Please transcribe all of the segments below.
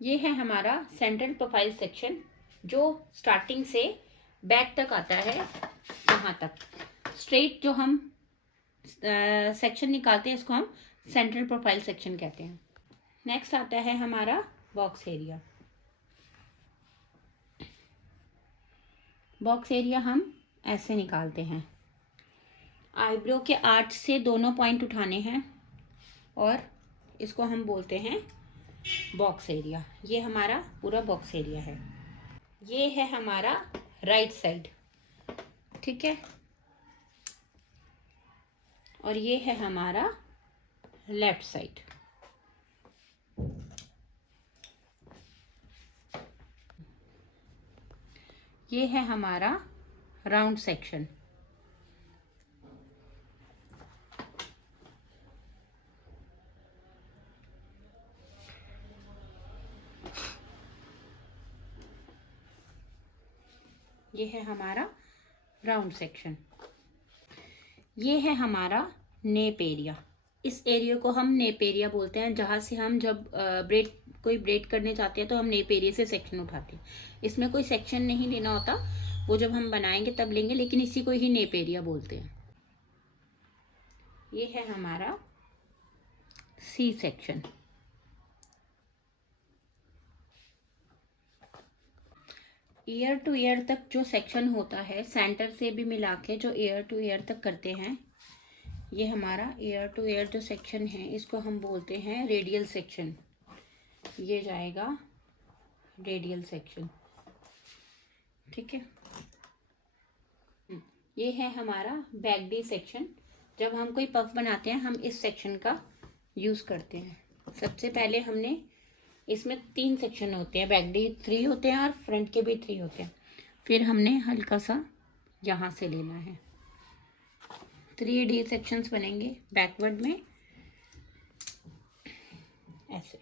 ये है हमारा सेंट्रल प्रोफाइल सेक्शन जो स्टार्टिंग से बैक तक आता है। यहाँ तक स्ट्रेट जो हम सेक्शन निकालते हैं इसको हम सेंट्रल प्रोफाइल सेक्शन कहते हैं। नेक्स्ट आता है हमारा बॉक्स एरिया। बॉक्स एरिया हम ऐसे निकालते हैं। आईब्रो के आर्च से दोनों पॉइंट उठाने हैं और इसको हम बोलते हैं बॉक्स एरिया। ये हमारा पूरा बॉक्स एरिया है। ये है हमारा राइट साइड, ठीक है, और ये है हमारा लेफ्ट साइड। ये है हमारा राउंड सेक्शन। ये है हमारा राउंड सेक्शन। ये है हमारा नेप एरिया। इस एरिया को हम नेप एरिया बोलते हैं, जहाँ से हम जब कोई ब्रेड करने जाते हैं तो हम नेप एरिया से सेक्शन उठाते हैं। इसमें कोई सेक्शन नहीं लेना होता, वो जब हम बनाएंगे तब लेंगे, लेकिन इसी को ही नेप एरिया बोलते हैं। ये है हमारा C section. Year to year तक जो सेक्शन होता है, सेंटर से भी मिला के जो ईयर टू ईयर तक करते हैं, ये हमारा ईयर टू ईयर जो सेक्शन है इसको हम बोलते हैं रेडियल सेक्शन। ये जाएगा रेडियल सेक्शन, ठीक है। ये है हमारा बैक डी सेक्शन। जब हम कोई पफ बनाते हैं हम इस सेक्शन का यूज़ करते हैं। सबसे पहले हमने इसमें 3 सेक्शन होते हैं, बैक डी 3 होते हैं और फ्रंट के भी 3 होते हैं। फिर हमने हल्का सा यहाँ से लेना है। 3D सेक्शंस बनेंगे बैकवर्ड में ऐसे।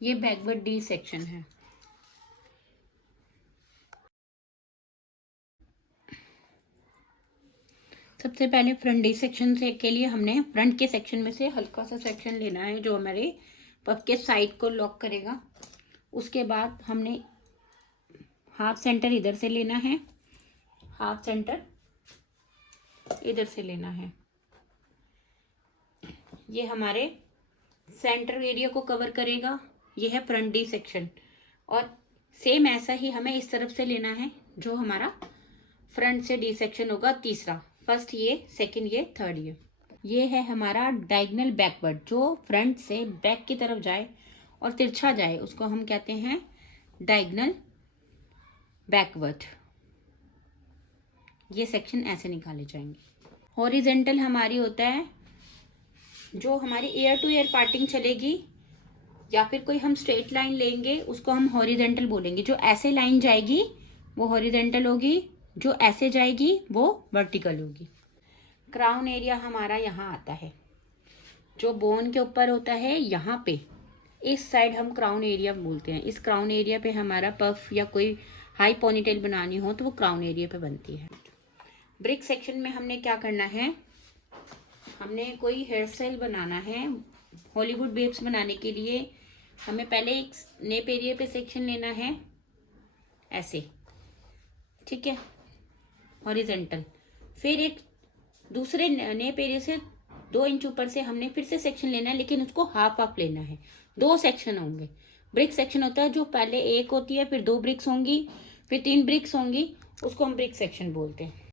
ये बैकवर्ड डी सेक्शन है। सबसे पहले फ्रंट डी सेक्शन से के लिए हमने फ्रंट के सेक्शन में से हल्का सा सेक्शन लेना है जो हमारे पफ के साइड को लॉक करेगा। उसके बाद हमने हाफ सेंटर इधर से लेना है, हाफ सेंटर इधर से लेना है। ये हमारे सेंटर एरिया को कवर करेगा। ये है फ्रंट डी सेक्शन, और सेम ऐसा ही हमें इस तरफ से लेना है जो हमारा फ्रंट से डी सेक्शन होगा तीसरा। फर्स्ट ये, सेकंड ये, थर्ड ये। ये है हमारा डायगोनल बैकवर्ड, जो फ्रंट से बैक की तरफ जाए और तिरछा जाए उसको हम कहते हैं डायगोनल बैकवर्ड। ये सेक्शन ऐसे निकाले जाएंगे। हॉरिजेंटल हमारी होता है जो हमारी ईयर टू ईयर पार्टिंग चलेगी, या फिर कोई हम स्ट्रेट लाइन लेंगे उसको हम हॉरिजेंटल बोलेंगे। जो ऐसे लाइन जाएगी वो हॉरिजेंटल होगी, जो ऐसे जाएगी वो वर्टिकल होगी। क्राउन एरिया हमारा यहाँ आता है, जो बोन के ऊपर होता है यहाँ पे, इस साइड हम क्राउन एरिया बोलते हैं। इस क्राउन एरिया पे हमारा पफ या कोई हाई पोनीटेल बनानी हो तो वो क्राउन एरिया पे बनती है। ब्रिक सेक्शन में हमने क्या करना है, हमने कोई हेयर स्टाइल बनाना है, हॉलीवुड बेब्स बनाने के लिए हमें पहले एक नेप एरिया पे सेक्शन लेना है ऐसे, ठीक है, हॉरिजेंटल। फिर एक दूसरे नेप एरिया से 2 इंच ऊपर से हमने फिर से सेक्शन लेना है, लेकिन उसको हाफ हाफ लेना है। 2 सेक्शन होंगे। ब्रिक सेक्शन होता है जो पहले एक होती है, फिर 2 ब्रिक्स होंगी, फिर 3 ब्रिक्स होंगी, उसको हम ब्रिक सेक्शन बोलते हैं।